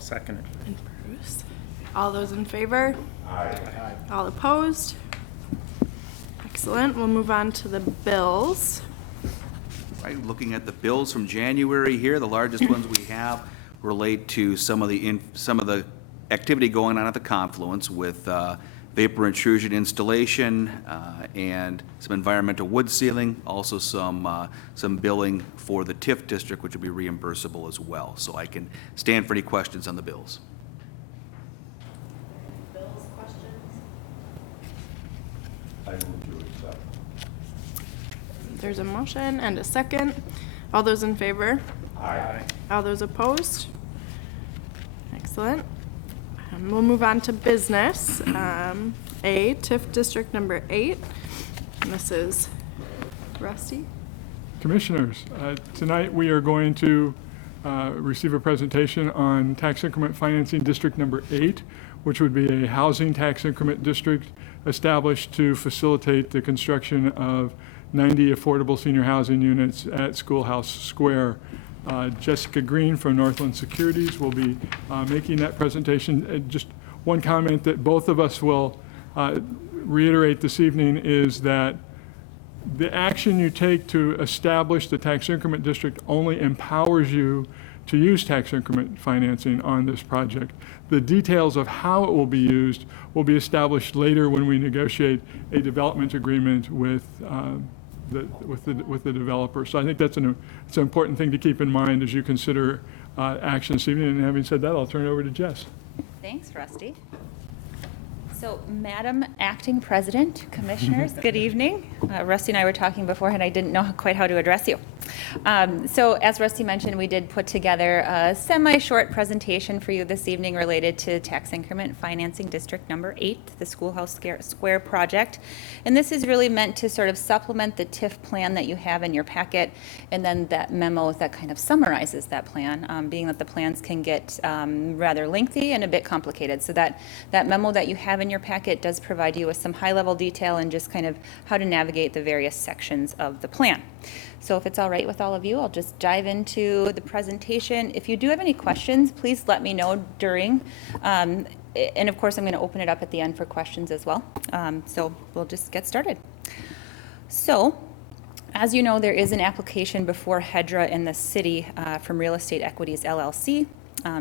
I'll second it. And Bruce. All those in favor? Aye. All opposed? Excellent. We'll move on to the bills. Right, looking at the bills from January here, the largest ones we have relate to some of the activity going on at the confluence with vapor intrusion installation and some environmental wood sealing, also some billing for the TIF district, which will be reimbursable as well. So I can stand for any questions on the bills. Bills, questions? I move to accept. There's a motion and a second. All those in favor? Aye. All those opposed? Excellent. We'll move on to business. A, TIF District number 8. And this is Rusty. Commissioners, tonight we are going to receive a presentation on tax increment financing district number 8, which would be a housing tax increment district established to facilitate the construction of 90 affordable senior housing units at Schoolhouse Square. Jessica Green from Northland Securities will be making that presentation. Just one comment that both of us will reiterate this evening is that the action you take to establish the tax increment district only empowers you to use tax increment financing on this project. The details of how it will be used will be established later when we negotiate a development agreement with the developer. So I think it's an important thing to keep in mind as you consider action this evening. And having said that, I'll turn it over to Jess. Thanks, Rusty. So, Madam Acting President, Commissioners, good evening. Rusty and I were talking beforehand. I didn't know quite how to address you. So, as Rusty mentioned, we did put together a semi-short presentation for you this evening related to Tax Increment Financing District Number 8, the Schoolhouse Square project. And this is really meant to sort of supplement the TIF plan that you have in your packet, and then that memo that kind of summarizes that plan, being that the plans can get rather lengthy and a bit complicated. So that memo that you have in your packet does provide you with some high-level detail and just kind of how to navigate the various sections of the plan. So if it's all right with all of you, I'll just dive into the presentation. If you do have any questions, please let me know during. And of course, I'm going to open it up at the end for questions as well. So we'll just get started. So, as you know, there is an application before HEDRA in the city from Real Estate Equities LLC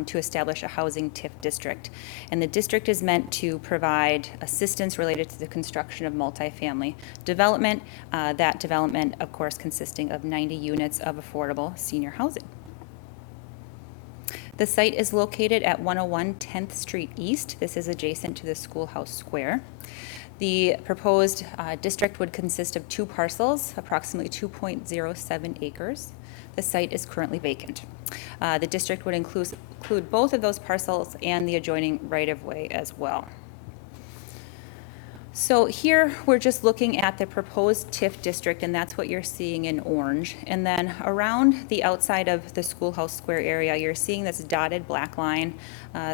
to establish a housing TIF district. And the district is meant to provide assistance related to the construction of multifamily development. That development, of course, consisting of 90 units of affordable senior housing. The site is located at 101 10th Street East. This is adjacent to the Schoolhouse Square. The proposed district would consist of 2 parcels, approximately 2.07 acres. The site is currently vacant. The district would include both of those parcels and the adjoining right-of-way as well. So here we're just looking at the proposed TIF district, and that's what you're seeing in orange. And then around the outside of the Schoolhouse Square area, you're seeing this dotted black line.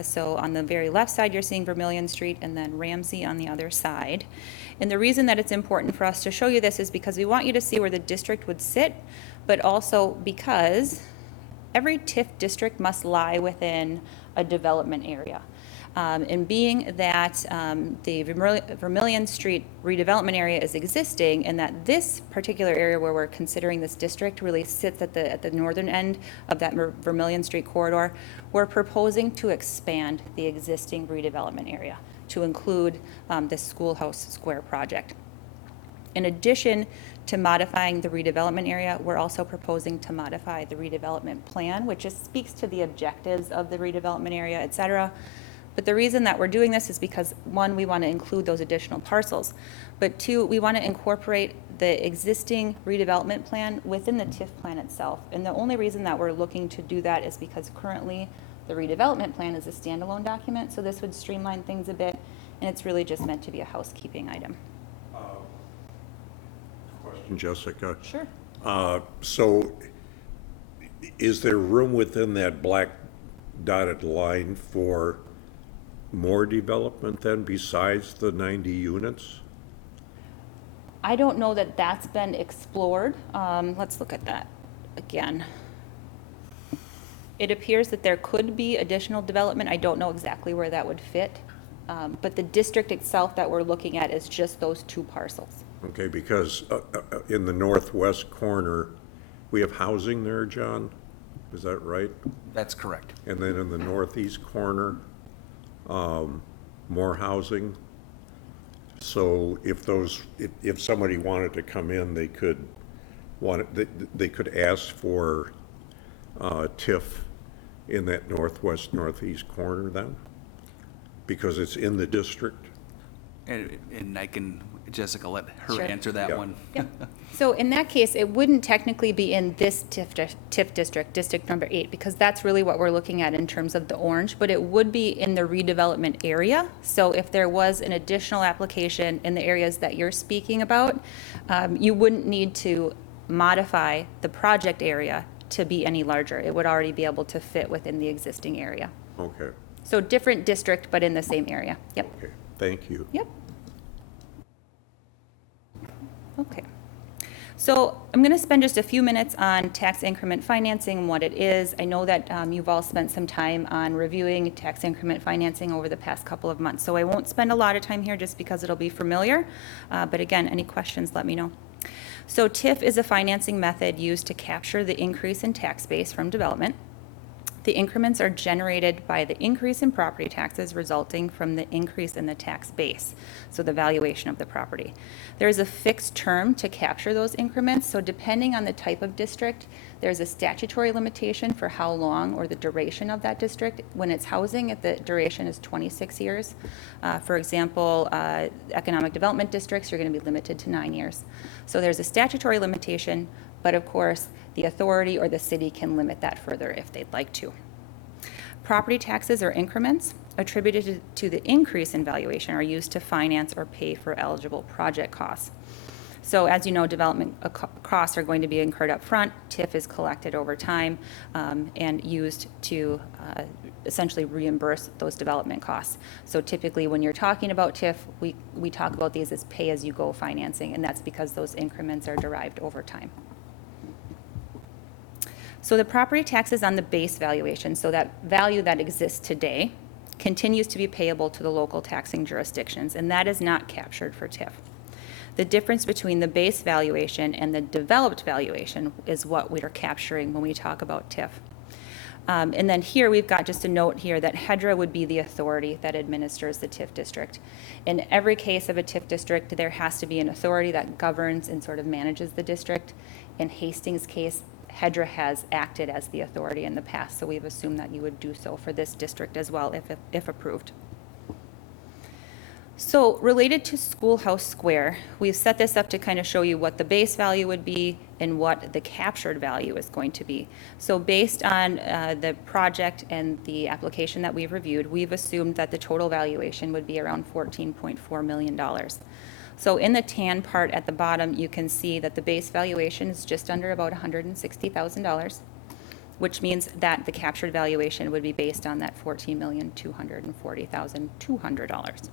So on the very left side, you're seeing Vermilion Street and then Ramsey on the other side. And the reason that it's important for us to show you this is because we want you to see where the district would sit, but also because every TIF district must lie within a development area. And being that the Vermilion Street redevelopment area is existing, and that this particular area where we're considering this district really sits at the northern end of that Vermilion Street corridor, we're proposing to expand the existing redevelopment area to include this Schoolhouse Square project. In addition to modifying the redevelopment area, we're also proposing to modify the redevelopment plan, which just speaks to the objectives of the redevelopment area, et cetera. But the reason that we're doing this is because, 1, we want to include those additional parcels, but 2, we want to incorporate the existing redevelopment plan within the TIF plan itself. And the only reason that we're looking to do that is because currently the redevelopment plan is a standalone document, so this would streamline things a bit, and it's really just meant to be a housekeeping item. Question, Jessica. Sure. So is there room within that black dotted line for more development then besides the 90 units? I don't know that that's been explored. Let's look at that again. It appears that there could be additional development. I don't know exactly where that would fit. But the district itself that we're looking at is just those 2 parcels. Okay, because in the northwest corner, we have housing there, John? Is that right? That's correct. And then in the northeast corner, more housing. So if somebody wanted to come in, they could ask for TIF in that northeast corner then? Because it's in the district? And I can, Jessica, let her Sure. answer that Yeah. one. Yep. So in that case, it wouldn't technically be in this TIF district, District Number 8, because that's really what we're looking at in terms of the orange, but it would be in the redevelopment area. So if there was an additional application in the areas that you're speaking about, you wouldn't need to modify the project area to be any larger. It would already be able to fit within the existing area. Okay, So different district, but in the same area. Yep. okay, thank you. Yep. Okay. So I'm going to spend just a few minutes on tax increment financing and what it is. I know that you've all spent some time on reviewing tax increment financing over the past couple of months. So I won't spend a lot of time here just because it'll be familiar. But again, any questions, let me know. So TIF is a financing method used to capture the increase in tax base from development. The increments are generated by the increase in property taxes resulting from the increase in the tax base, so the valuation of the property. There is a fixed term to capture those increments, so depending on the type of district, there's a statutory limitation for how long or the duration of that district. When it's housing, the duration is 26 years. For example, economic development districts, you're going to be limited to 9 years. So there's a statutory limitation, but of course, the authority or the city can limit that further if they'd like to. Property taxes or increments attributed to the increase in valuation are used to finance or pay for eligible project costs. So as you know, development costs are going to be incurred up front. TIF is collected over time and used to essentially reimburse those development costs. So typically when you're talking about TIF, we talk about these as pay-as-you-go financing, and that's because those increments are derived over time. So the property taxes on the base valuation, so that value that exists today, continues to be payable to the local taxing jurisdictions, and that is not captured for TIF. The difference between the base valuation and the developed valuation is what we are capturing when we talk about TIF. And then here we've got just a note here that HEDRA would be the authority that administers the TIF district. In every case of a TIF district, there has to be an authority that governs and sort of manages the district. In Hastings' case, HEDRA has acted as the authority in the past, so we've assumed that you would do so for this district as well if approved. So related to Schoolhouse Square, we've set this up to kind of show you what the base value would be and what the captured value is going to be. So based on the project and the application that we've reviewed, we've assumed that the total valuation would be around $14.4 million. So in the tan part at the bottom, you can see that the base valuation is just under about $160,000, which means that the captured valuation would be based on that $14,240,200.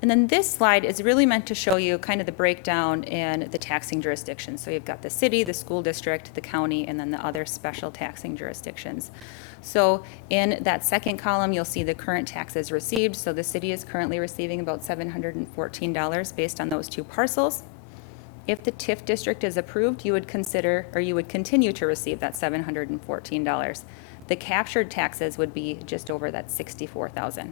And then this slide is really meant to show you kind of the breakdown in the taxing jurisdictions. So you've got the city, the school district, the county, and then the other special taxing jurisdictions. So in that second column, you'll see the current taxes received. So the city is currently receiving about $714 based on those 2 parcels. If the TIF district is approved, you would consider, or you would continue to receive that $714. The captured taxes would be just over that $64,000.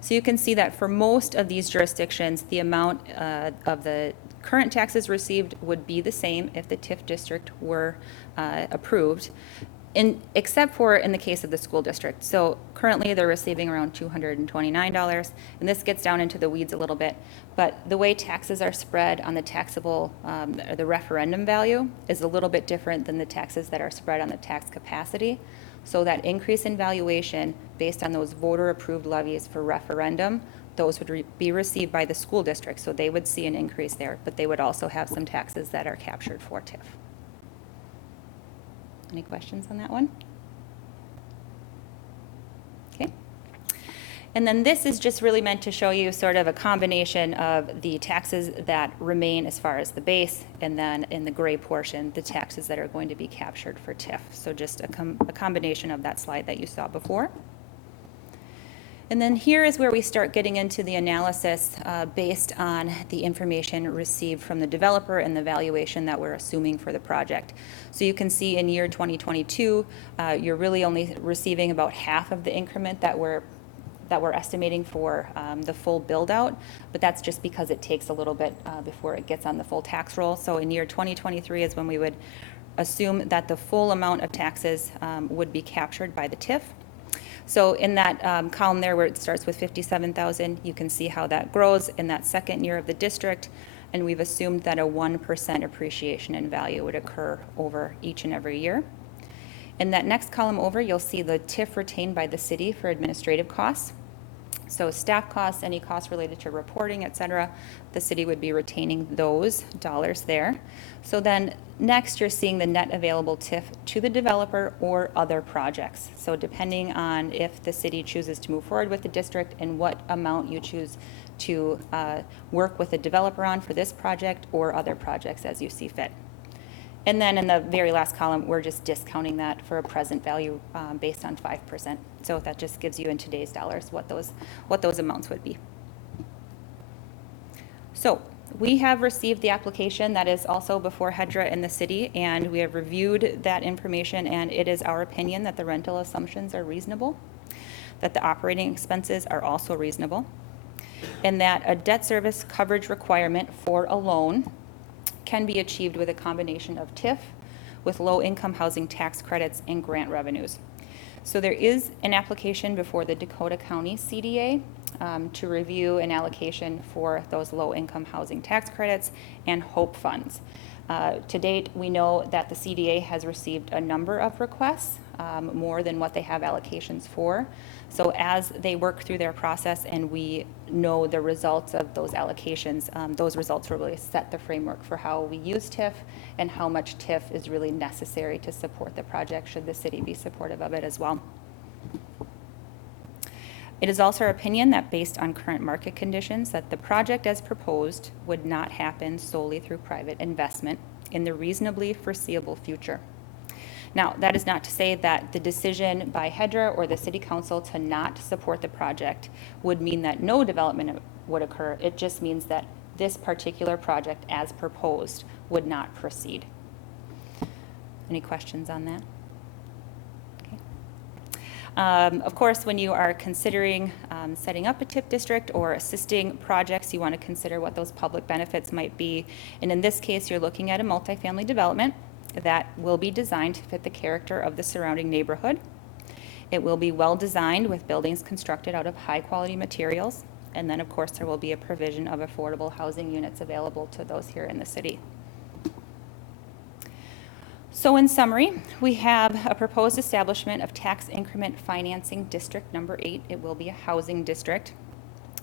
So you can see that for most of these jurisdictions, the amount of the current taxes received would be the same if the TIF district were approved, except for in the case of the school district. So currently they're receiving around $229, and this gets down into the weeds a little bit, but the way taxes are spread on the taxable, the referendum value is a little bit different than the taxes that are spread on the tax capacity. So that increase in valuation based on those voter-approved levies for referendum, those would be received by the school district, so they would see an increase there, but they would also have some taxes that are captured for TIF. Any questions on that one? Okay. And then this is just really meant to show you sort of a combination of the taxes that remain as far as the base, and then in the gray portion, the taxes that are going to be captured for TIF. So just a combination of that slide that you saw before. And then here is where we start getting into the analysis based on the information received from the developer and the valuation that we're assuming for the project. So you can see in year 2022, you're really only receiving about half of the increment that we're estimating for the full build out, but that's just because it takes a little bit before it gets on the full tax roll. So in year 2023 is when we would assume that the full amount of taxes would be captured by the TIF. So in that column there where it starts with 57,000, you can see how that grows in that second year of the district, and we've assumed that a 1% appreciation in value would occur over each and every year. In that next column over, you'll see the TIF retained by the city for administrative costs. So staff costs, any costs related to reporting, et cetera, the city would be retaining those dollars there. So then next you're seeing the net available TIF to the developer or other projects. So depending on if the city chooses to move forward with the district and what amount you choose to work with the developer on for this project or other projects as you see fit. And then in the very last column, we're just discounting that for a present value based on 5%. So that just gives you in today's dollars what those amounts would be. So we have received the application that is also before HEDRA in the city, and we have reviewed that information, and it is our opinion that the rental assumptions are reasonable, that the operating expenses are also reasonable, and that a debt service coverage requirement for a loan can be achieved with a combination of TIF, with low-income housing tax credits and grant revenues. So there is an application before the Dakota County CDA to review an allocation for those low-income housing tax credits and HOPE funds. To date, we know that the CDA has received a number of requests, more than what they have allocations for. So as they work through their process and we know the results of those allocations, those results will really set the framework for how we use TIF and how much TIF is really necessary to support the project should the city be supportive of it as well. It is also our opinion that based on current market conditions that the project as proposed would not happen solely through private investment in the reasonably foreseeable future. Now, that is not to say that the decision by HEDRA or the City Council to not support the project would mean that no development would occur. It just means that this particular project as proposed would not proceed. Any questions on that? Okay. Of course, when you are considering setting up a TIF district or assisting projects, you want to consider what those public benefits might be. And in this case, you're looking at a multifamily development that will be designed to fit the character of the surrounding neighborhood. It will be well designed with buildings constructed out of high quality materials. And then of course there will be a provision of affordable housing units available to those here in the city. So in summary, we have a proposed establishment of tax increment financing district number 8. It will be a housing district.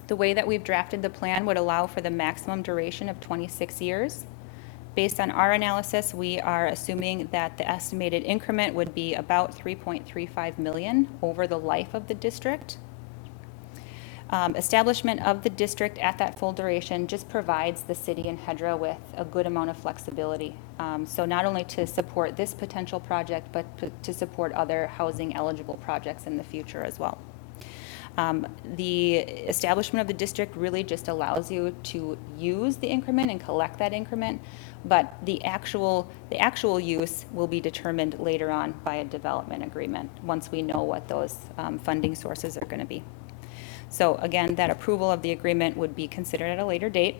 The way that we've drafted the plan would allow for the maximum duration of 26 years. Based on our analysis, we are assuming that the estimated increment would be about $3.35 million over the life of the district. Establishment of the district at that full duration just provides the city and HEDRA with a good amount of flexibility. So not only to support this potential project, but to support other housing eligible projects in the future as well. The establishment of the district really just allows you to use the increment and collect that increment, but the actual use will be determined later on by a development agreement once we know what those funding sources are going to be. So again, that approval of the agreement would be considered at a later date.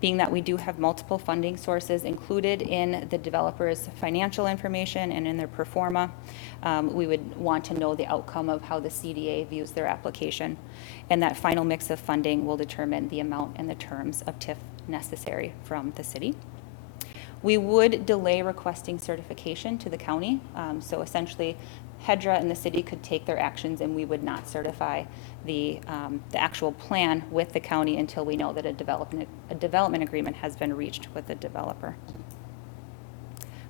Being that we do have multiple funding sources included in the developer's financial information and in their pro forma, we would want to know the outcome of how the CDA views their application. And that final mix of funding will determine the amount and the terms of TIF necessary from the city. We would delay requesting certification to the county. So essentially, HEDRA and the city could take their actions and we would not certify the actual plan with the county until we know that a development agreement has been reached with the developer.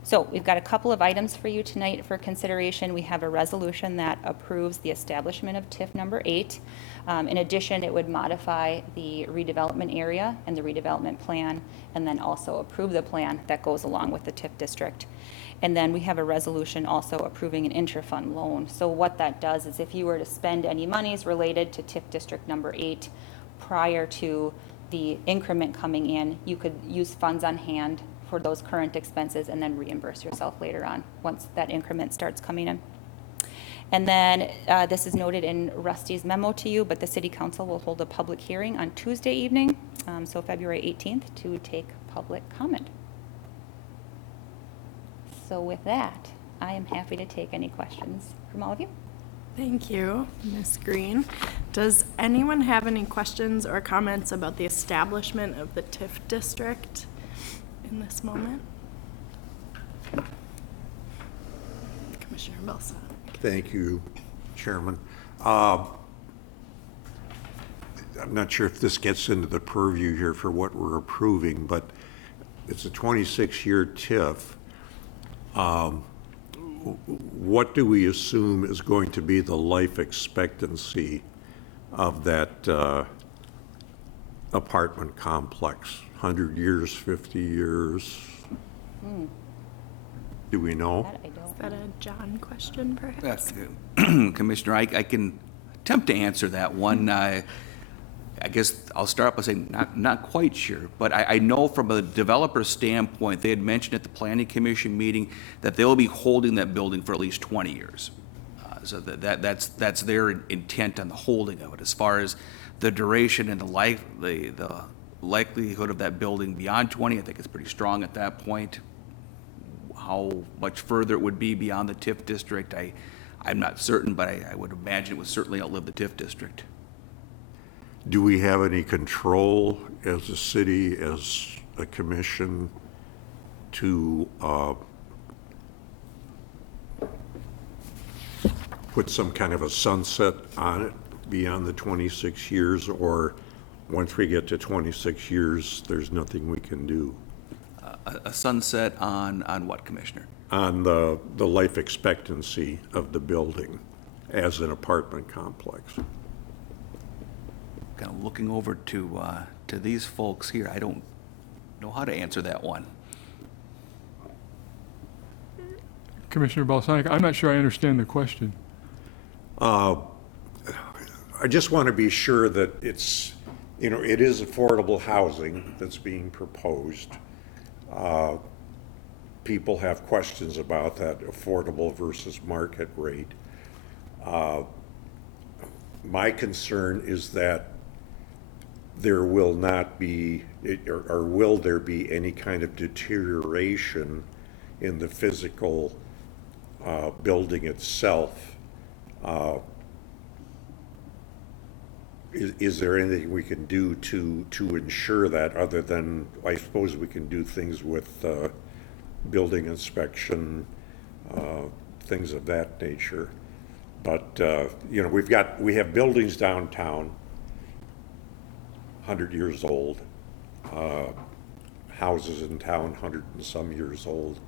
So we've got a couple of items for you tonight for consideration. We have a resolution that approves the establishment of TIF number 8. In addition, it would modify the redevelopment area and the redevelopment plan, and then also approve the plan that goes along with the TIF district. And then we have a resolution also approving an inter-fund loan. So what that does is if you were to spend any monies related to TIF district number 8 prior to the increment coming in, you could use funds on hand for those current expenses and then reimburse yourself later on once that increment starts coming in. And then this is noted in Rusty's memo to you, but the City Council will hold a public hearing on Tuesday evening, so February 18th, to take public comment. So with that, I am happy to take any questions from all of you. Thank you, Ms. Green. Does anyone have any questions or comments about the establishment of the TIF district in this moment? Commissioner Belson. Thank you, Chairman. I'm not sure if this gets into the purview here for what we're approving, but it's a 26-year TIF. What do we assume is going to be the life expectancy of that apartment complex? 100 years, 50 years? Do we know? That I don't. Is that a John question, perhaps? That's Commissioner, I can attempt to answer that one. I guess I'll start by saying not quite sure, but I know from a developer standpoint, they had mentioned at the Planning Commission meeting that they'll be holding that building for at least 20 years. So that's their intent on the holding of it. As far as the duration and the likelihood of that building beyond 20, I think it's pretty strong at that point. How much further it would be beyond the TIF district, I'm not certain, but I would imagine it would certainly outlive the TIF district. Do we have any control as a city, as a commission, to put some kind of a sunset on it beyond the 26 years, or once we get to 26 years, there's nothing we can do? A sunset on what, Commissioner? On the life expectancy of the building as an apartment complex. Kind of looking over to these folks here, I don't know how to answer that one. Commissioner Balsanic, I'm not sure I understand the question. I just want to be sure that it's, it is affordable housing that's being proposed. People have questions about that affordable versus market rate. My concern is that there will not be, or will there be any kind of deterioration in the physical building itself? Is there anything we can do to ensure that, other than, I suppose we can do things with building inspection, things of that nature. But, we have buildings downtown, 100 years old, houses in town, 100 and some years old.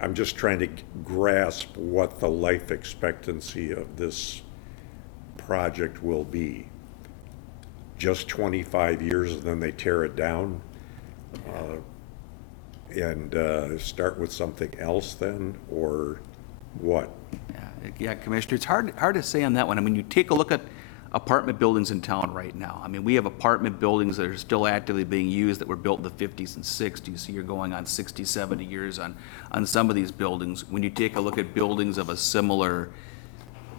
I'm just trying to grasp what the life expectancy of this project will be. Just 25 years and then they tear it down and start with something else then, or what? Yeah, Commissioner, it's hard to say on that one. I mean, you take a look at apartment buildings in town right now. I mean, we have apartment buildings that are still actively being used that were built in the 50s and 60s, so you're going on 60, 70 years on some of these buildings. When you take a look at buildings of a similar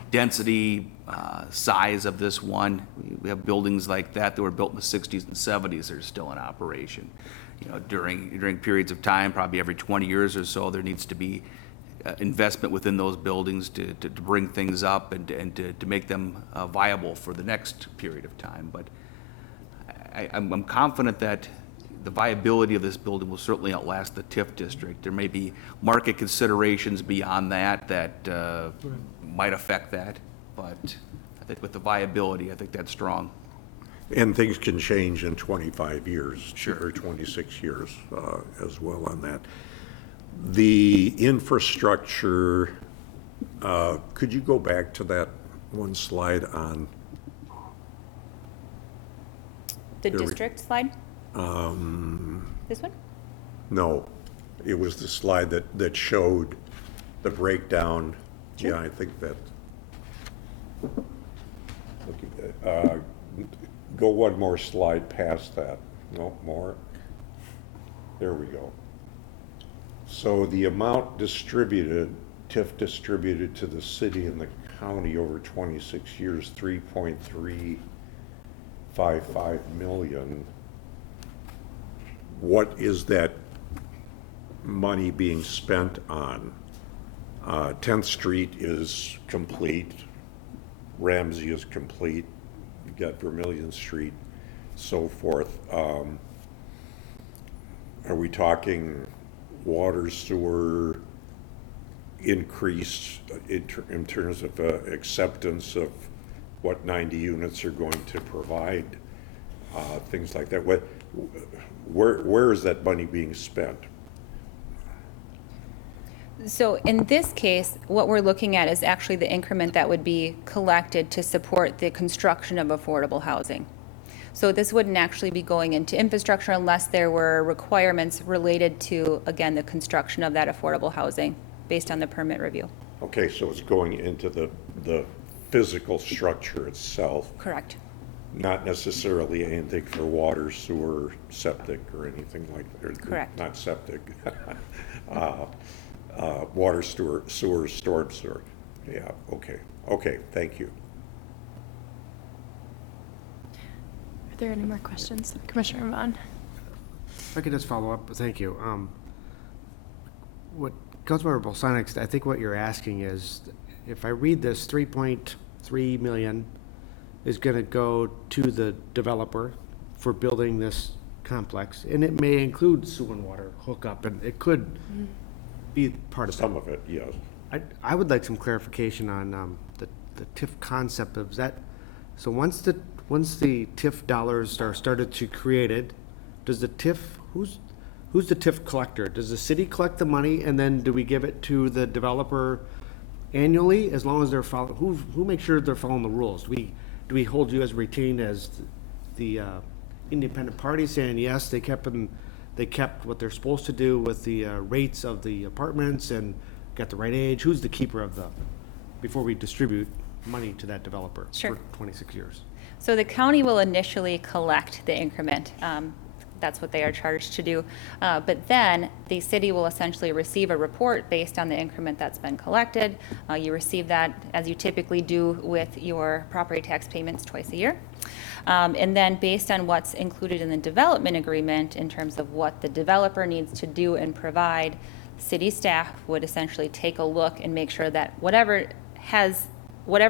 density, size of this one, we have buildings like that were built in the 60s and 70s that are still in operation. During periods of time, probably every 20 years or so, there needs to be investment within those buildings to bring things up and to make them viable for the next period of time. But I'm confident that the viability of this building will certainly outlast the TIF district. There may be market considerations beyond that might affect that, but I think with the viability, I think that's strong. And things can change in 25 years. Sure. Or 26 years as well on that. The infrastructure, could you go back to that one slide on, The There we- district slide? This one? no, it was the slide that showed the breakdown. Yeah, I think that. Go one more slide past that. No, more. There we go. So the amount distributed, TIF distributed to the city and the county over 26 years, 3.355 million. What is that money being spent on? 10th Street is complete. Ramsey is complete. You've got Vermillion Street, so forth. Are we talking water, sewer increase in terms of acceptance of what 90 units are going to provide? Things like that. Where is that money being spent? So in this case, what we're looking at is actually the increment that would be collected to support the construction of affordable housing. So this wouldn't actually be going into infrastructure unless there were requirements related to, again, the construction of that affordable housing based on the permit review. Okay, so it's going into the physical structure itself, Correct. not necessarily anything for water, sewer, septic, or anything like that. Correct. Not septic. Water, sewer, storm sewer. Yeah, okay. Okay, thank you. Are there any more questions? Commissioner Vaughn? If I could just follow up, thank you. What Councilmember Bolsonic, I think what you're asking is, if I read this, 3.3 million is going to go to the developer for building this complex, and it may include sewer and water hookup, and it could be part of Some of it, yes. I would like some clarification on the TIF concept of that. So once the TIF dollars are started to create it, does the TIF, who's the TIF collector? Does the city collect the money and then do we give it to the developer annually as long as they're following, who makes sure they're following the rules? Do we hold you as retained as the independent party saying, yes, they kept what they're supposed to do with the rates of the apartments and got the right age? Who's the keeper of before we distribute money to that developer? Sure. For 26 years? So the county will initially collect the increment. That's what they are charged to do. But then the city will essentially receive a report based on the increment that's been collected. You receive that as you typically do with your property tax payments twice a year. And then based on what's included in the development agreement in terms of what the developer needs to do and provide, city staff would essentially take a look and make sure that whatever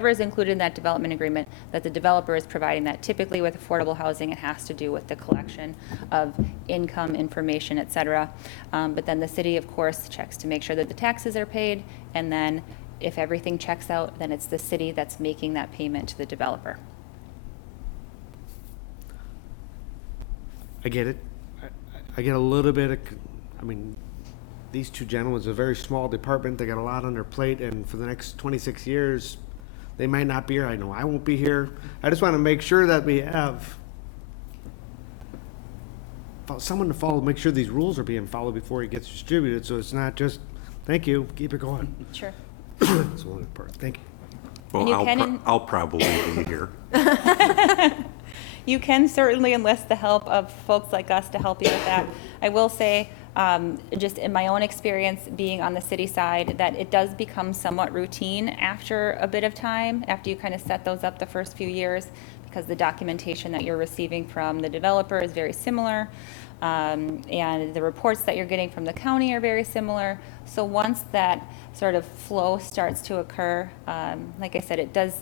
is included in that development agreement, that the developer is providing that. Typically with affordable housing, it has to do with the collection of income information, et cetera. But then the city, of course, checks to make sure that the taxes are paid. And then if everything checks out, then it's the city that's making that payment to the developer. I get it. I get a little bit of, these two gentlemen, it's a very small department. They got a lot on their plate, and for the next 26 years, they might not be here. I know I won't be here. I just want to make sure that we have someone to follow, make sure these rules are being followed before it gets distributed, so it's not just, thank you, keep it going. Sure. That's one part. Thank you. And you Well, can I'll probably be here. You can certainly enlist the help of folks like us to help you with that. I will say, just in my own experience being on the city side, that it does become somewhat routine after a bit of time, after you kind of set those up the first few years, because the documentation that you're receiving from the developer is very similar, and the reports that you're getting from the county are very similar. So once that sort of flow starts to occur, like I said, it does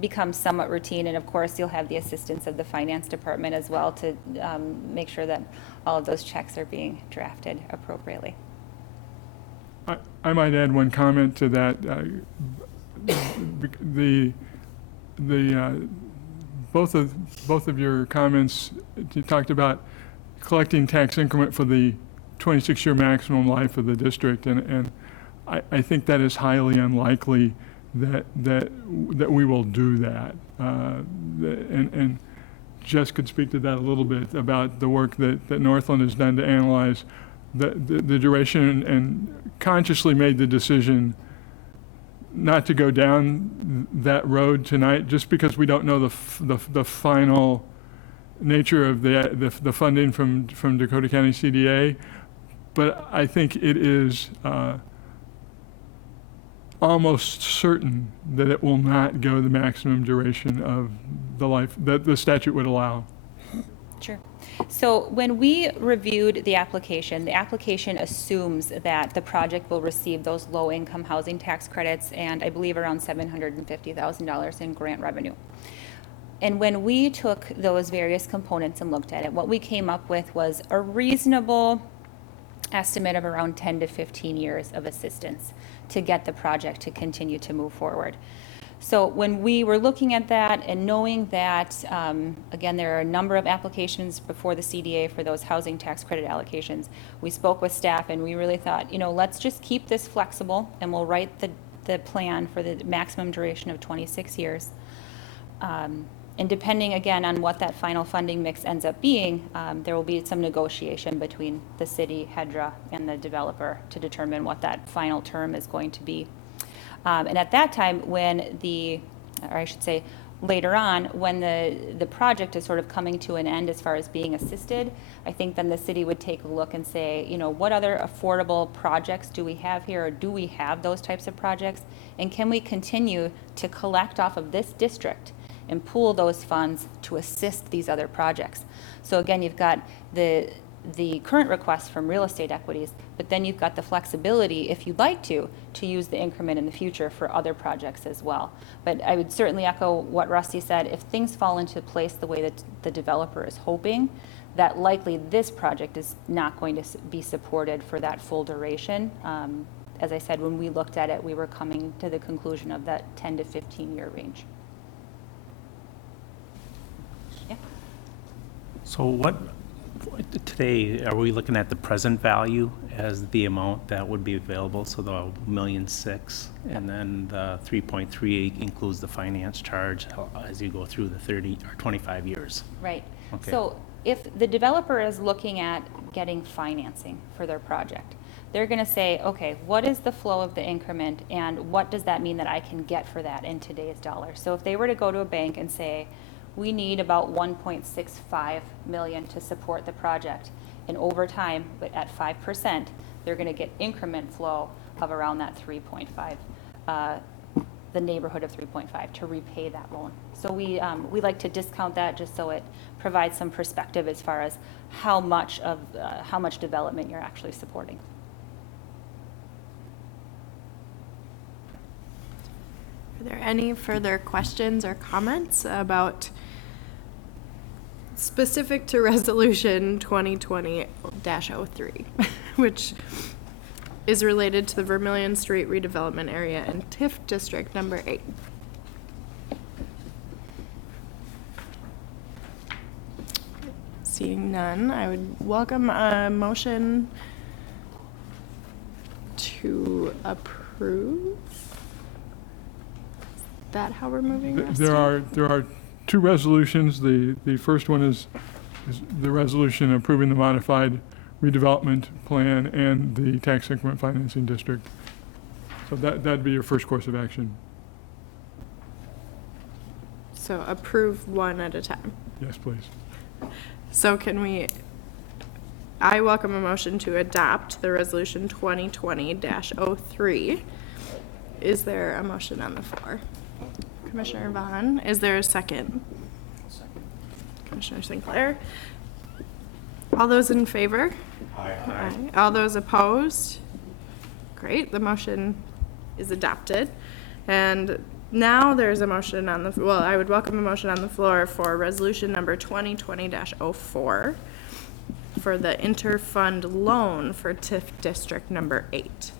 become somewhat routine, and of course you'll have the assistance of the finance department as well to make sure that all of those checks are being drafted appropriately. I might add one comment to that. The both of your comments, you talked about collecting tax increment for the 26-year maximum life of the district, and I think that is highly unlikely that we will do that. And Jess could speak to that a little bit about the work that Northland has done to analyze the duration, and consciously made the decision not to go down that road tonight, just because we don't know the final nature of the funding from Dakota County CDA. But I think it is almost certain that it will not go the maximum duration of the life that the statute would allow. Sure. So when we reviewed the application assumes that the project will receive those low-income housing tax credits and I believe around $750,000 in grant revenue. And when we took those various components and looked at it, what we came up with was a reasonable estimate of around 10 to 15 years of assistance to get the project to continue to move forward. So when we were looking at that and knowing that, again, there are a number of applications before the CDA for those housing tax credit allocations, we spoke with staff and we really thought, let's just keep this flexible and we'll write the plan for the maximum duration of 26 years. And depending, again, on what that final funding mix ends up being, there will be some negotiation between the city, HEDRA, and the developer to determine what that final term is going to be. And at that time, later on, when the project is sort of coming to an end as far as being assisted, I think then the city would take a look and say, what other affordable projects do we have here, or do we have those types of projects? And can we continue to collect off of this district and pool those funds to assist these other projects? So again, you've got the current request from real estate equities, but then you've got the flexibility, if you'd like to use the increment in the future for other projects as well. But I would certainly echo what Rusty said. If things fall into place the way that the developer is hoping, that likely this project is not going to be supported for that full duration. As I said, when we looked at it, we were coming to the conclusion of that 10 to 15 year range. Yeah. So today, are we looking at the present value as the amount that would be available? So the $1.6 million, and then the 3.38 includes the finance charge as you go through the 30 or 25 years. Right. Okay. So if the developer is looking at getting financing for their project, they're going to say, okay, what is the flow of the increment and what does that mean that I can get for that in today's dollars? So if they were to go to a bank and say, we need about 1.65 million to support the project, and over time, but at 5%, they're going to get increment flow of around that 3.5, the neighborhood of 3.5 to repay that loan. So we like to discount that just so it provides some perspective as far as how much development you're actually supporting. Are there any further questions or comments about specific to Resolution 2020-03, which is related to the Vermilion Street redevelopment area in TIF District number 8? Seeing none, I would welcome a motion to approve. That how we're moving? There are two resolutions. The first one is the resolution approving the modified redevelopment plan and the tax increment financing district. So that'd be your first course of action. So approve one at a time. Yes, please. So I welcome a motion to adopt the resolution 2020-03. Is there a motion on the floor? Commissioner Vaughn, is there a second? Second. Commissioner Sinclair. All those in favor? Aye. Aye. All those opposed? Great, the motion is adopted. And now there's a motion on the, I would welcome a motion on the floor for resolution number 2020-04 for the interfund loan for TIF District number 8.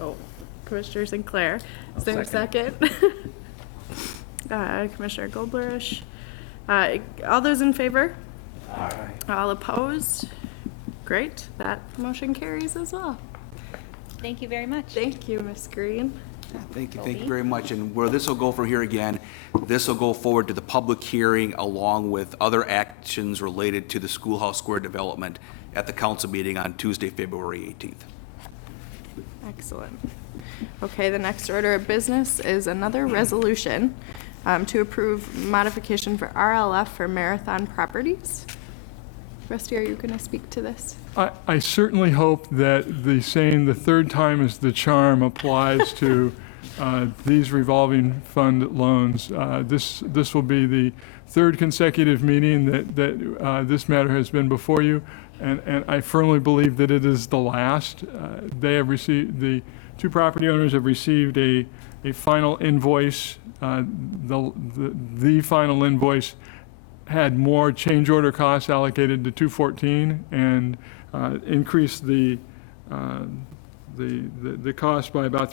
Oh, Commissioner Sinclair, is there a second? Commissioner Goldblurish. All those in favor? Aye. All opposed? Great, that motion carries as well. Thank you very much. Thank you, Ms. Green. Thank you very much. And where this will go from here again, this will go forward to the public hearing along with other actions related to the Schoolhouse Square development at the council meeting on Tuesday, February 18th. Excellent. Okay, the next order of business is another resolution to approve modification for RLF for Marathon Properties. Rusty, are you going to speak to this? I certainly hope that the saying "the third time is the charm" applies to these revolving fund loans. This will be the third consecutive meeting that this matter has been before you, and I firmly believe that it is the last. They have received, the two property owners have received a final invoice. The final invoice had more change order costs allocated to 214 and increased the cost by about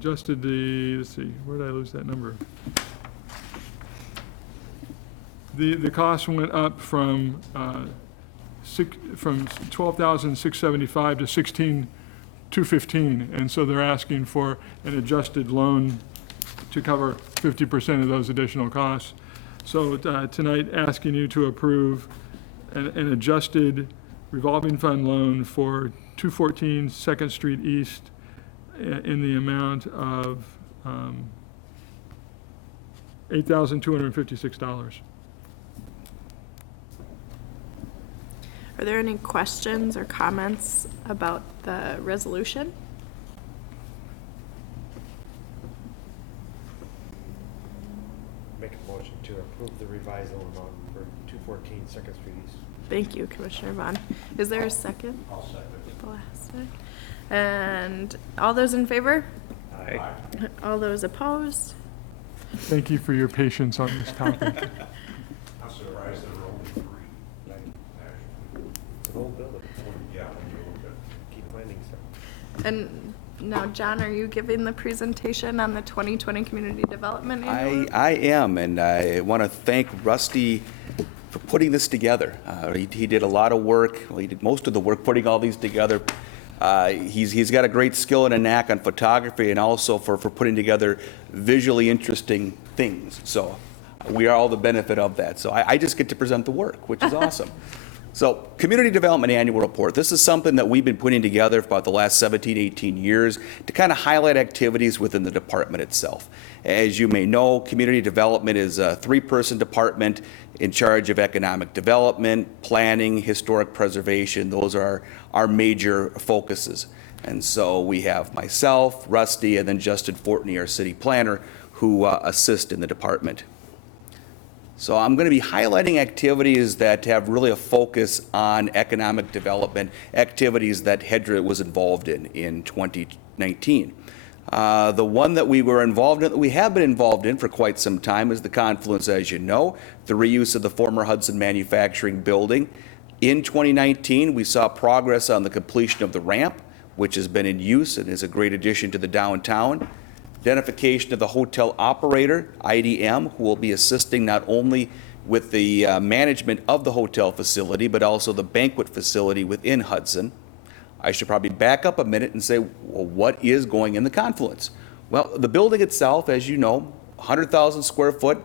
adjusted the, let's see, where did I lose that number? The cost went up from 12,675 to 16,215, and so they're asking for an adjusted loan to cover 50% of those additional costs. So tonight, asking you to approve an adjusted revolving fund loan for 214 2nd Street East in the amount of $8,256. Are there any questions or comments about the resolution? Make a motion to approve the revised loan amount for 214 2nd Street East. Thank you, Commissioner Vaughn. Is there a second? I'll second it. Blasek. And all those in favor? Aye. All those opposed? Thank you for your patience on this topic. I'm surprised there were only three, actually. It's an old building. Yeah, when you look at Keep finding stuff. And now, John, are you giving the presentation on the 2020 Community Development Annual? I am, and I want to thank Rusty for putting this together. He did a lot of work. Well, he did most of the work putting all these together. He's got a great skill and a knack on photography and also for putting together visually interesting things. So we are all the benefit of that. So I just get to present the work, which is awesome. So Community Development Annual Report. This is something that we've been putting together for about the last 17, 18 years to kind of highlight activities within the department itself. As you may know, Community Development is a 3-person department in charge of economic development, planning, historic preservation. Those are our major focuses. And so we have myself, Rusty, and then Justin Fortney, our city planner, who assist in the department. So I'm going to be highlighting activities that have really a focus on economic development, activities that HEDRA was involved in 2019. The one that we were involved in, that we have been involved in for quite some time, is the Confluence, as you know, the reuse of the former Hudson Manufacturing Building. In 2019, we saw progress on the completion of the ramp, which has been in use and is a great addition to the downtown. Identification of the hotel operator, IDM, who will be assisting not only with the management of the hotel facility, but also the banquet facility within Hudson. I should probably back up a minute and say, well, what is going in the Confluence? Well, the building itself, as you know, 100,000 square foot,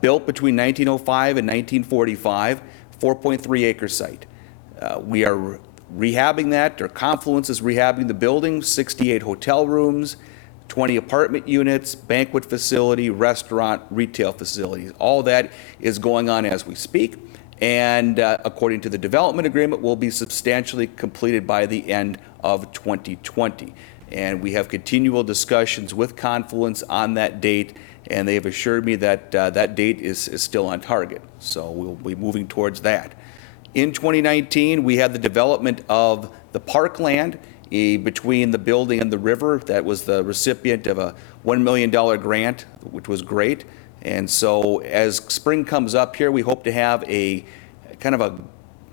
built between 1905 and 1945, 4.3 acre site. We are rehabbing that, or Confluence is rehabbing the building, 68 hotel rooms, 20 apartment units, banquet facility, restaurant, retail facilities. All that is going on as we speak. And according to the development agreement, will be substantially completed by the end of 2020. And we have continual discussions with Confluence on that date, and they have assured me that that date is still on target. So we'll be moving towards that. In 2019, we had the development of the parkland between the building and the river. That was the recipient of a $1 million grant, which was great. And so as spring comes up here, we hope to have a kind of a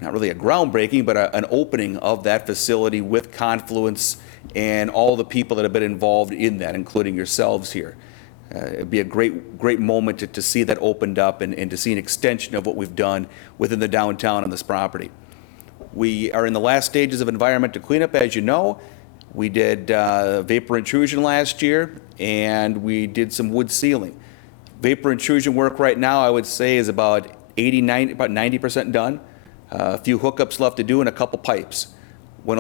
not really a groundbreaking, but an opening of that facility with Confluence and all the people that have been involved in that, including yourselves here. It'd be a great moment to see that opened up and to see an extension of what we've done within the downtown on this property. We are in the last stages of environmental cleanup, as you know. We did vapor intrusion last year, and we did some wood sealing. Vapor intrusion work right now, I would say, is about 90% done. A few hookups left to do and a couple pipes when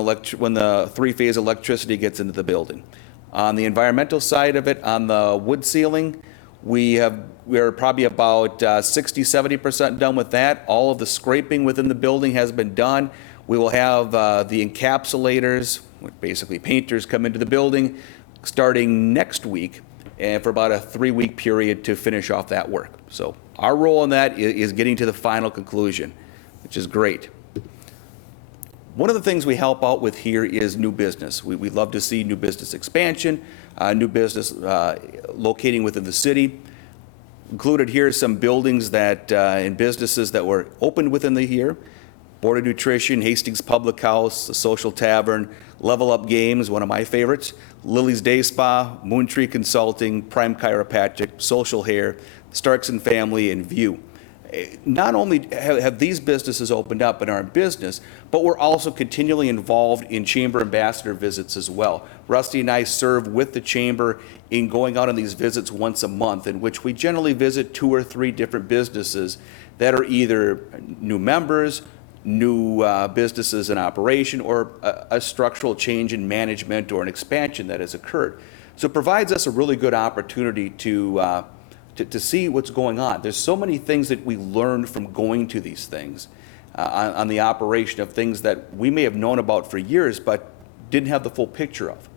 the three-phase electricity gets into the building. On the environmental side of it, on the wood sealing, we are probably about 60-70% done with that. All of the scraping within the building has been done. We will have the encapsulators, basically painters, come into the building starting next week, and for about a 3-week period to finish off that work. So our role in that is getting to the final conclusion, which is great. One of the things we help out with here is new business. We love to see new business expansion, new business locating within the city. Included here are some buildings that and businesses that were opened within the year. Board of Nutrition, Hastings Public House, the Social Tavern, Level Up Games, one of my favorites, Lily's Day Spa, Moon Tree Consulting, Prime Chiropractic, Social Hair, Starks and Family, and View. Not only have these businesses opened up and are in business, but we're also continually involved in Chamber Ambassador visits as well. Rusty and I serve with the Chamber in going out on these visits once a month, in which we generally visit 2 or 3 different businesses that are either new members, new businesses in operation, or a structural change in management or an expansion that has occurred. So it provides us a really good opportunity to see what's going on. There's so many things that we learned from going to these things on the operation of things that we may have known about for years but didn't have the full picture of.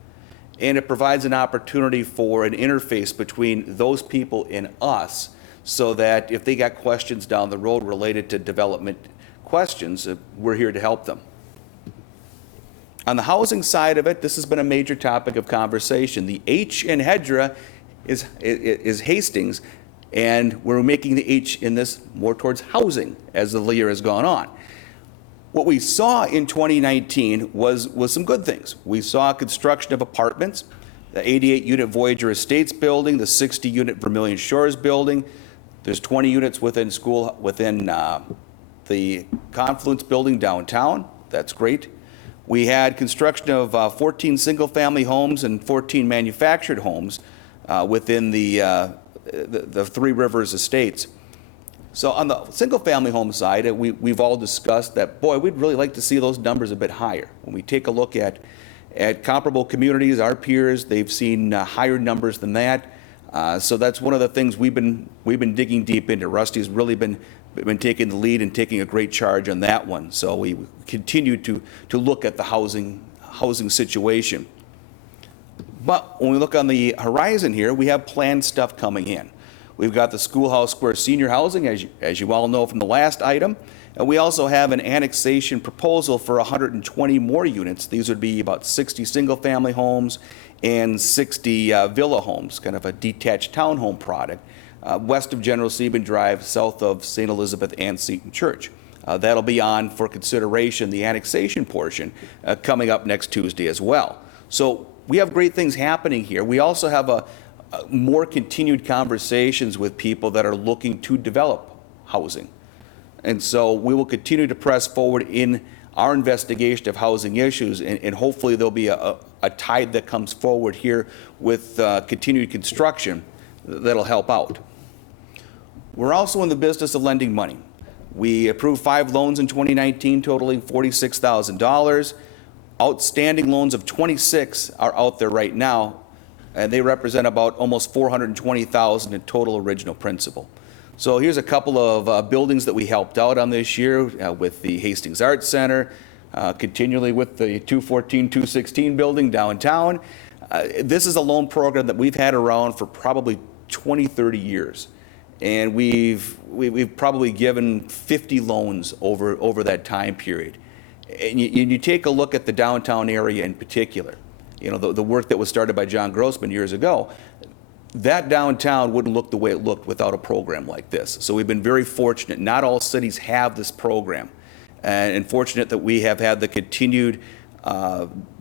And it provides an opportunity for an interface between those people and us, so that if they got questions down the road related to development questions, we're here to help them. On the housing side of it, this has been a major topic of conversation. The H in HEDRA is Hastings, and we're making the H in this more towards housing as the year has gone on. What we saw in 2019 was some good things. We saw construction of apartments, the 88-unit Voyager Estates building, the 60-unit Vermilion Shores building. There's 20 units within the Confluence building downtown. That's great. We had construction of 14 single-family homes and 14 manufactured homes within the Three Rivers Estates. So on the single-family home side, we've all discussed that, boy, we'd really like to see those numbers a bit higher. When we take a look at comparable communities, our peers, they've seen higher numbers than that. So that's one of the things we've been digging deep into. Rusty's really been taking the lead and taking a great charge on that one. So we continue to look at the housing situation. But when we look on the horizon here, we have planned stuff coming in. We've got the Schoolhouse Square senior housing, as you all know from the last item. And we also have an annexation proposal for 120 more units. These would be about 60 single-family homes and 60 villa homes, kind of a detached townhome product, west of General Sieben Drive, south of St. Elizabeth and Seton Church. That'll be on for consideration, the annexation portion, coming up next Tuesday as well. So we have great things happening here. We also have more continued conversations with people that are looking to develop housing. And so we will continue to press forward in our investigation of housing issues, and hopefully there'll be a tide that comes forward here with continued construction that'll help out. We're also in the business of lending money. We approved 5 loans in 2019 totaling $46,000. Outstanding loans of 26 are out there right now, and they represent about almost $420,000 in total original principal. So here's a couple of buildings that we helped out on this year with the Hastings Arts Center, continually with the 214, 216 building downtown. This is a loan program that we've had around for probably 20, 30 years. And we've probably given 50 loans over that time period. And you take a look at the downtown area in particular, you know, the work that was started by John Grossman years ago, that downtown wouldn't look the way it looked without a program like this. So we've been very fortunate. Not all cities have this program. and fortunate that we have had the continued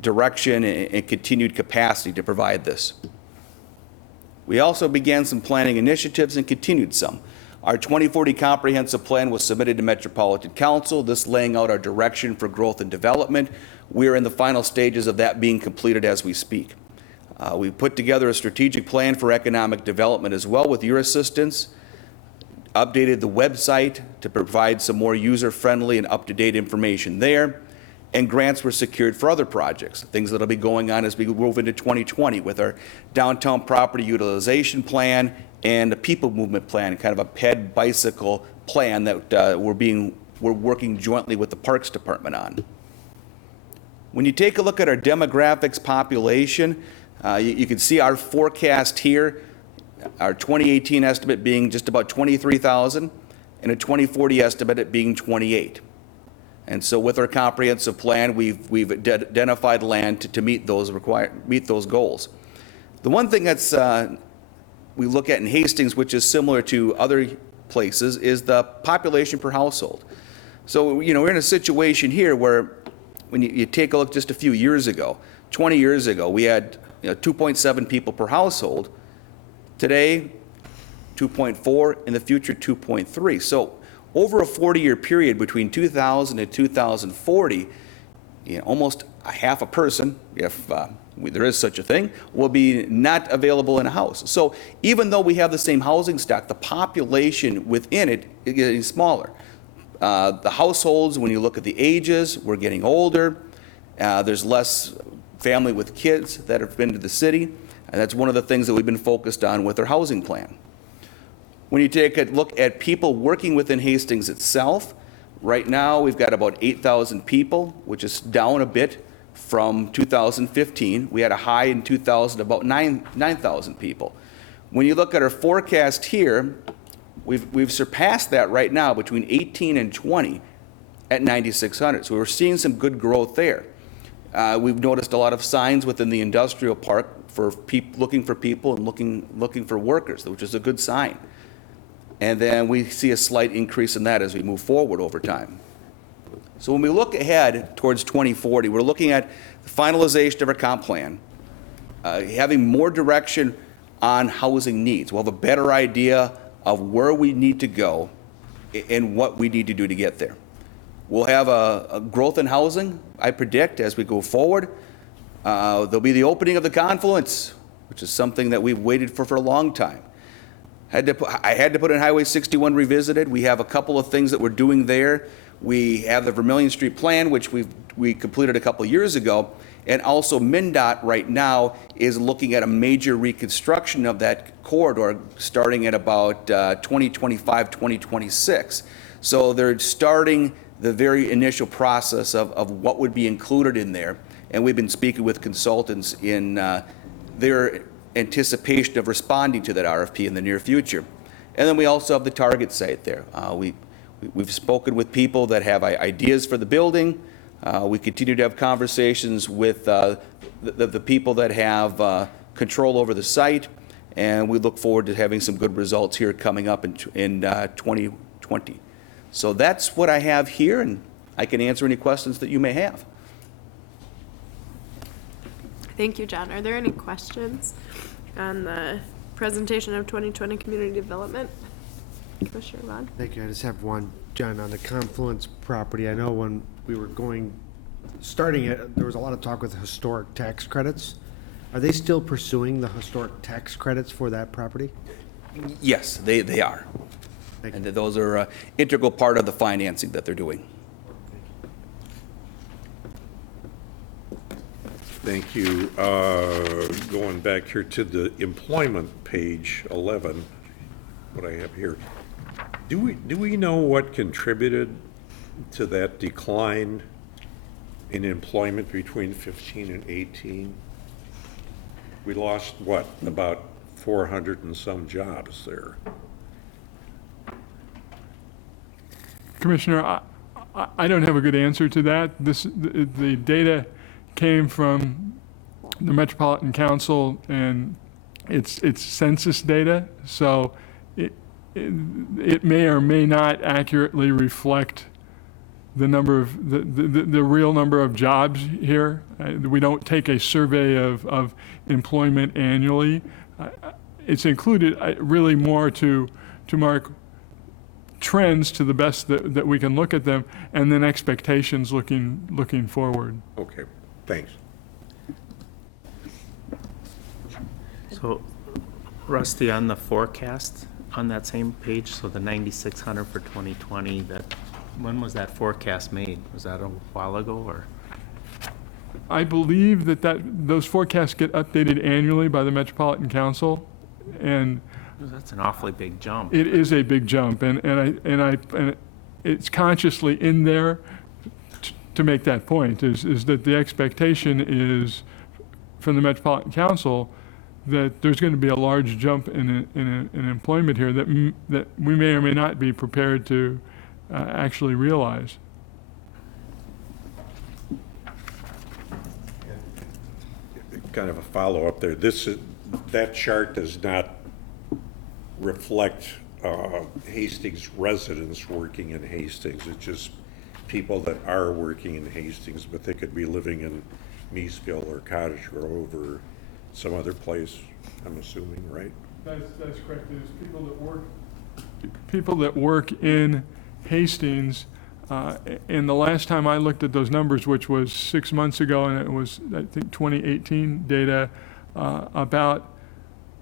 direction and continued capacity to provide this. We also began some planning initiatives and continued some. Our 2040 comprehensive plan was submitted to Metropolitan Council, this laying out our direction for growth and development. We're in the final stages of that being completed as we speak. We put together a strategic plan for economic development as well with your assistance, updated the website to provide some more user-friendly and up-to-date information there, and grants were secured for other projects, things that will be going on as we move into 2020 with our downtown property utilization plan and a people movement plan, kind of a ped bicycle plan that we're working jointly with the Parks Department on. When you take a look at our demographics population, you can see our forecast here, our 2018 estimate being just about 23,000 and a 2040 estimate at being 28. And so with our comprehensive plan, we've identified land to meet those goals. The one thing that's we look at in Hastings, which is similar to other places, is the population per household. So, we're in a situation here where when you take a look just a few years ago, 20 years ago, we had 2.7 people per household. Today, 2.4, in the future, 2.3. So over a 40-year period between 2000 and 2040, almost a half a person, if there is such a thing, will be not available in a house. So even though we have the same housing stock, the population within it is getting smaller. The households, when you look at the ages, we're getting older. There's less family with kids that have been to the city, and that's one of the things that we've been focused on with our housing plan. When you take a look at people working within Hastings itself, right now we've got about 8,000 people, which is down a bit from 2015. We had a high in 2000, about 9,000 people. When you look at our forecast here, we've surpassed that right now between 18 and 20 at 9,600. So we're seeing some good growth there. We've noticed a lot of signs within the industrial park for looking for people and looking for workers, which is a good sign. And then we see a slight increase in that as we move forward over time. So when we look ahead towards 2040, we're looking at the finalization of our comp plan, having more direction on housing needs. We'll have a better idea of where we need to go and what we need to do to get there. We'll have a growth in housing, I predict, as we go forward. There'll be the opening of the confluence, which is something that we've waited for a long time. I had to put in Highway 61 revisited. We have a couple of things that we're doing there. We have the Vermillion Street plan, which we completed a couple of years ago. And also MnDOT right now is looking at a major reconstruction of that corridor starting at about 2025, 2026. So they're starting the very initial process of what would be included in there. And we've been speaking with consultants in their anticipation of responding to that RFP in the near future. And then we also have the Target site there. We've spoken with people that have ideas for the building. We continue to have conversations with the people that have control over the site, and we look forward to having some good results here coming up in 2020. So that's what I have here, and I can answer any questions that you may have. Thank you, John. Are there any questions on the presentation of 2020 community development? Commissioner Vaughn? Thank you. I just have one, John, on the Confluence property. I know when we were starting it, there was a lot of talk with historic tax credits. Are they still pursuing the historic tax credits for that property? Yes, they are. Thank And you. those are an integral part of the financing that they're doing. Thank you. Going back here to the employment page 11, what I have here. Do we know what contributed to that decline in employment between 15 and 18? We lost, what, about 400 and some jobs there. Commissioner, I don't have a good answer to that. The data came from the Metropolitan Council, and it's census data, so it may or may not accurately reflect the number of, the real number of jobs here. We don't take a survey of employment annually. It's included really more to mark trends to the best that we can look at them, and then expectations looking forward. Okay, thanks. So, Rusty, on the forecast, on that same page, so the 9,600 for 2020, when was that forecast made? Was that a while ago, or? I believe those forecasts get updated annually by the Metropolitan Council, and That's an awfully big jump. it is a big jump, and it's consciously in there to make that point, is that the expectation is from the Metropolitan Council that there's going to be a large jump in employment here that we may or may not be prepared to actually realize. Kind of a follow-up there. That chart does not reflect Hastings residents working in Hastings. It's just people that are working in Hastings, but they could be living in Meesville or Cottage Grove or some other place, I'm assuming, right? That's correct. There's people that work in Hastings, and the last time I looked at those numbers, which was 6 months ago, and it was, I think, 2018 data, about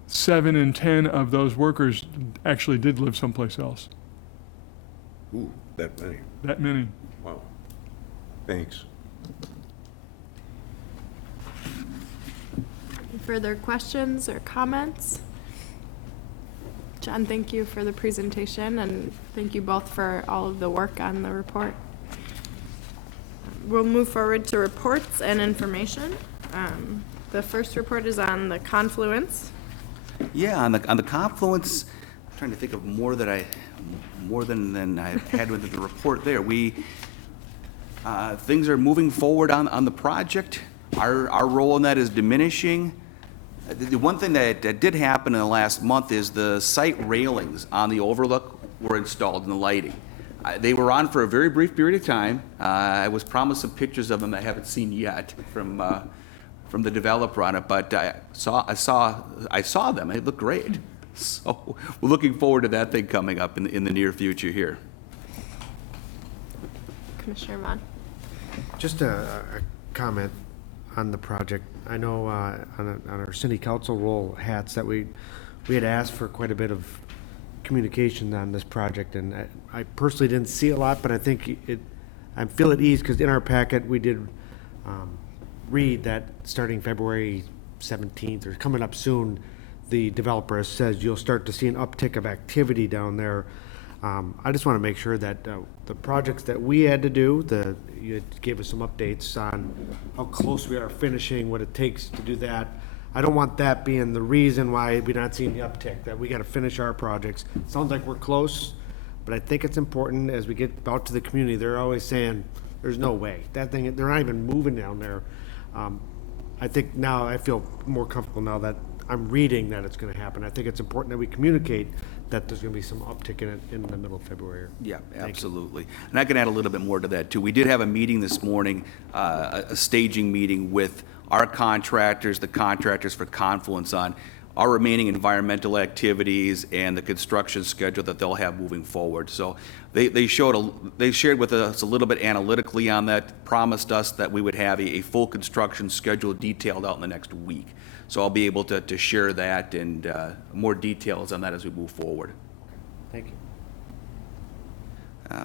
7 in 10 of those workers actually did live someplace else. Ooh, that many. That many. Wow. Thanks. Any further questions or comments? John, thank you for the presentation, and thank you both for all of the work on the report. We'll move forward to reports and information. The first report is on the confluence. Yeah, on the confluence, I'm trying to think of more than I had with the report there. Things are moving forward on the project. Our role in that is diminishing. The one thing that did happen in the last month is the site railings on the overlook were installed in the lighting. They were on for a very brief period of time. I was promised some pictures of them I haven't seen yet from the developer on it, but I saw them. They look great. So we're looking forward to that thing coming up in the near future here. Commissioner Vaughn. Just a comment on the project. I know on our city council role hats that we had asked for quite a bit of communication on this project, and I personally didn't see a lot, but I think I feel at ease because in our packet we did read that starting February 17th or coming up soon, the developer says you'll start to see an uptick of activity down there. I just want to make sure that the projects that we had to do, you gave us some updates on how close we are finishing, what it takes to do that. I don't want that being the reason why we're not seeing the uptick, that we got to finish our projects. Sounds like we're close, but I think it's important as we get out to the community, they're always saying, there's no way. That thing, they're not even moving down there. I think now I feel more comfortable now that I'm reading that it's going to happen. I think it's important that we communicate that there's going to be some uptick in it in the middle of February. Yeah, absolutely. And I can add a little bit more to that, too. We did have a meeting this morning, a staging meeting with our contractors, the contractors for Confluence on our remaining environmental activities and the construction schedule that they'll have moving forward. So they shared with us a little bit analytically on that, promised us that we would have a full construction schedule detailed out in the next week. So I'll be able to share that and more details on that as we move forward. Thank you.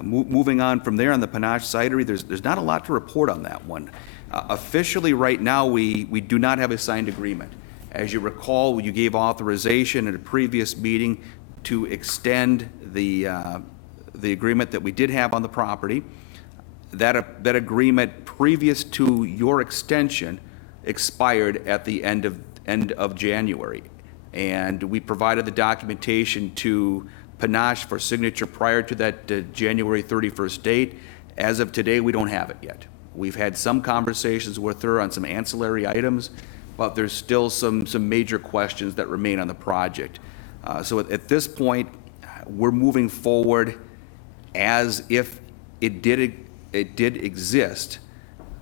Moving on from there on the Panache Cidery, there's not a lot to report on that one. Officially, right now, we do not have a signed agreement. As you recall, you gave authorization at a previous meeting to extend the agreement that we did have on the property. That agreement, previous to your extension, expired at the end of January. And we provided the documentation to Panache for signature prior to that January 31st date. As of today, we don't have it yet. We've had some conversations with her on some ancillary items, but there's still some major questions that remain on the project. So at this point, we're moving forward as if it did it did exist,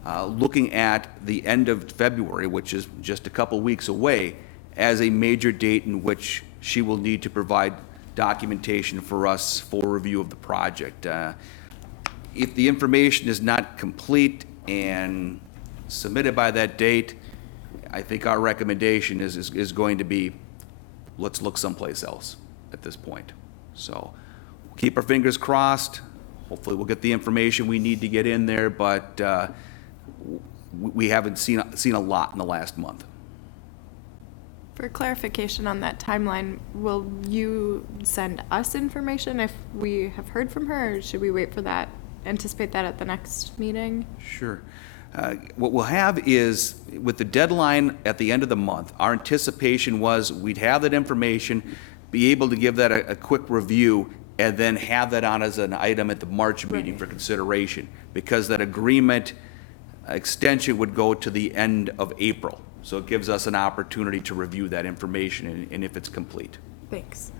looking at the end of February, which is just a couple weeks away, as a major date in which she will need to provide documentation for us for review of the project. If the information is not complete and submitted by that date, I think our recommendation is going to be, let's look someplace else at this point. So keep our fingers crossed. Hopefully we'll get the information we need to get in there, but we haven't seen a lot in the last month. For clarification on that timeline, will you send us information if we have heard from her, or should we wait for that, anticipate that at the next meeting? Sure. What we'll have is, with the deadline at the end of the month, our anticipation was we'd have that information, be able to give that a quick review, and then have that on as an item at the March meeting for consideration, because that agreement extension would go to the end of April. So it gives us an opportunity to review that information and if it's complete. Thanks.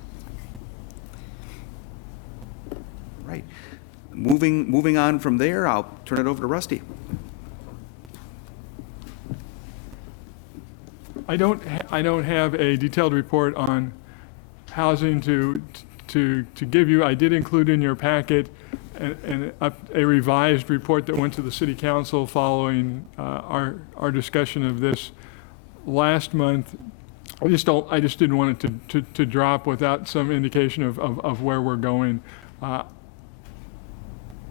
Right. Moving on from there, I'll turn it over to Rusty. I don't have a detailed report on housing to give you. I did include in your packet a revised report that went to the city council following our discussion of this last month. I just didn't want it to drop without some indication of where we're going.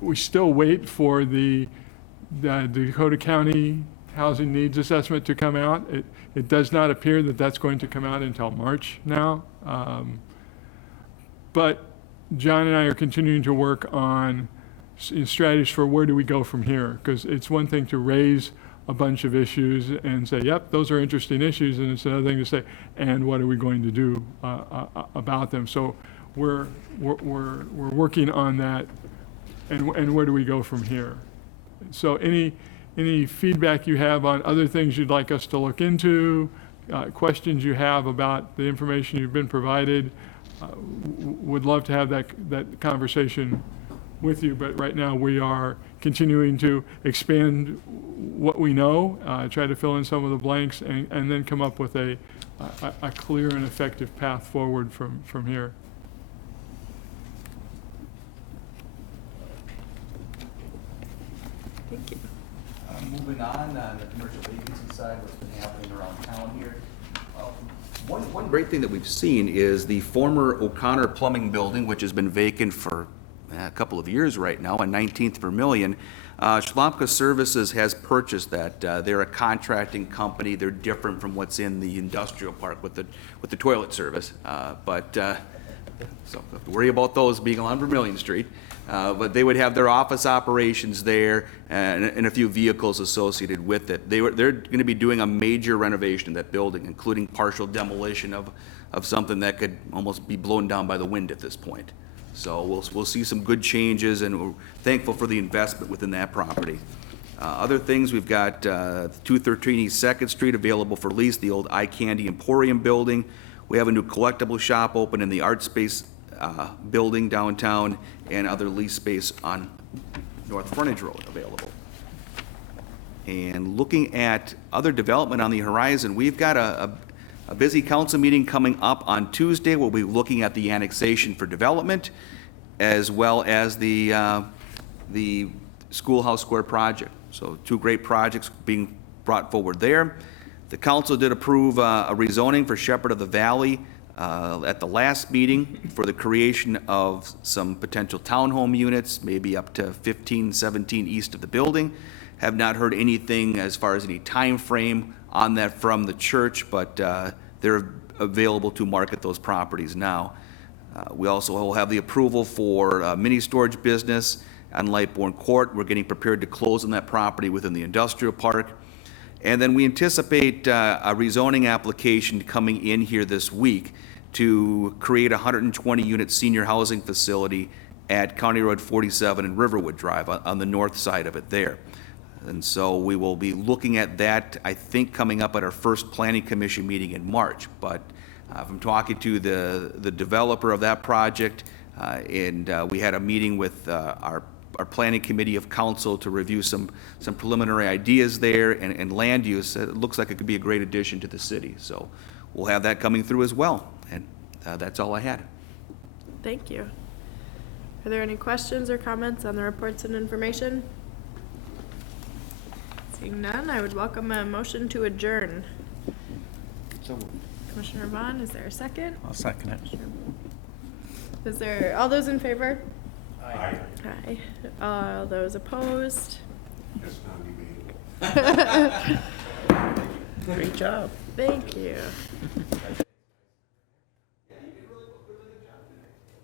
We still wait for the Dakota County Housing Needs Assessment to come out. It does not appear that that's going to come out until March now. But John and I are continuing to work on strategies for where do we go from here, because it's one thing to raise a bunch of issues and say, yep, those are interesting issues, and it's another thing to say, and what are we going to do about them? So we're working on that, and where do we go from here? So any feedback you have on other things you'd like us to look into, questions you have about the information you've been provided, would love to have that conversation with you, but right now we are continuing to expand what we know, try to fill in some of the blanks, and then come up with a clear and effective path forward from here. Thank you. Moving on the commercial vacancy side, what's been happening around town here. One great thing that we've seen is the former O'Connor Plumbing Building, which has been vacant for a couple of years right now, on 19th Vermillion. Schlopka Services has purchased that. They're a contracting company. They're different from what's in the industrial park with the toilet service. So don't have to worry about those being on Vermillion Street. But they would have their office operations there and a few vehicles associated with it. They're going to be doing a major renovation in that building, including partial demolition of something that could almost be blown down by the wind at this point. So we'll see some good changes, and we're thankful for the investment within that property. Other things, we've got 213 East 2nd Street available for lease, the old Eye Candy Emporium building. We have a new collectible shop open in the Art Space building downtown, and other lease space on North Frontage Road available. And looking at other development on the horizon, we've got a busy council meeting coming up on Tuesday. We'll be looking at the annexation for development, as well as the Schoolhouse Square project. So two great projects being brought forward there. The council did approve a rezoning for Shepherd of the Valley at the last meeting for the creation of some potential townhome units, maybe up to 15, 17 east of the building. Have not heard anything as far as any time frame on that from the church, but they're available to market those properties now. We also will have the approval for a mini storage business on Lightbourne Court. We're getting prepared to close on that property within the industrial park. And then we anticipate a rezoning application coming in here this week to create a 120-unit senior housing facility at County Road 47 and Riverwood Drive on the north side of it there. And so we will be looking at that, I think, coming up at our first Planning Commission meeting in March. But from talking to the developer of that project, and we had a meeting with our our planning committee of council to review some preliminary ideas there, and land use. It looks like it could be a great addition to the city. So we'll have that coming through as well. And that's all I had. Thank you. Are there any questions or comments on the reports and information? Seeing none, I would welcome a motion to adjourn. Commissioner Vaughn, is there a second? I'll second it. Is there, all those in favor? Aye. Aye. All those opposed? That's non-debatable. Great job. Thank you.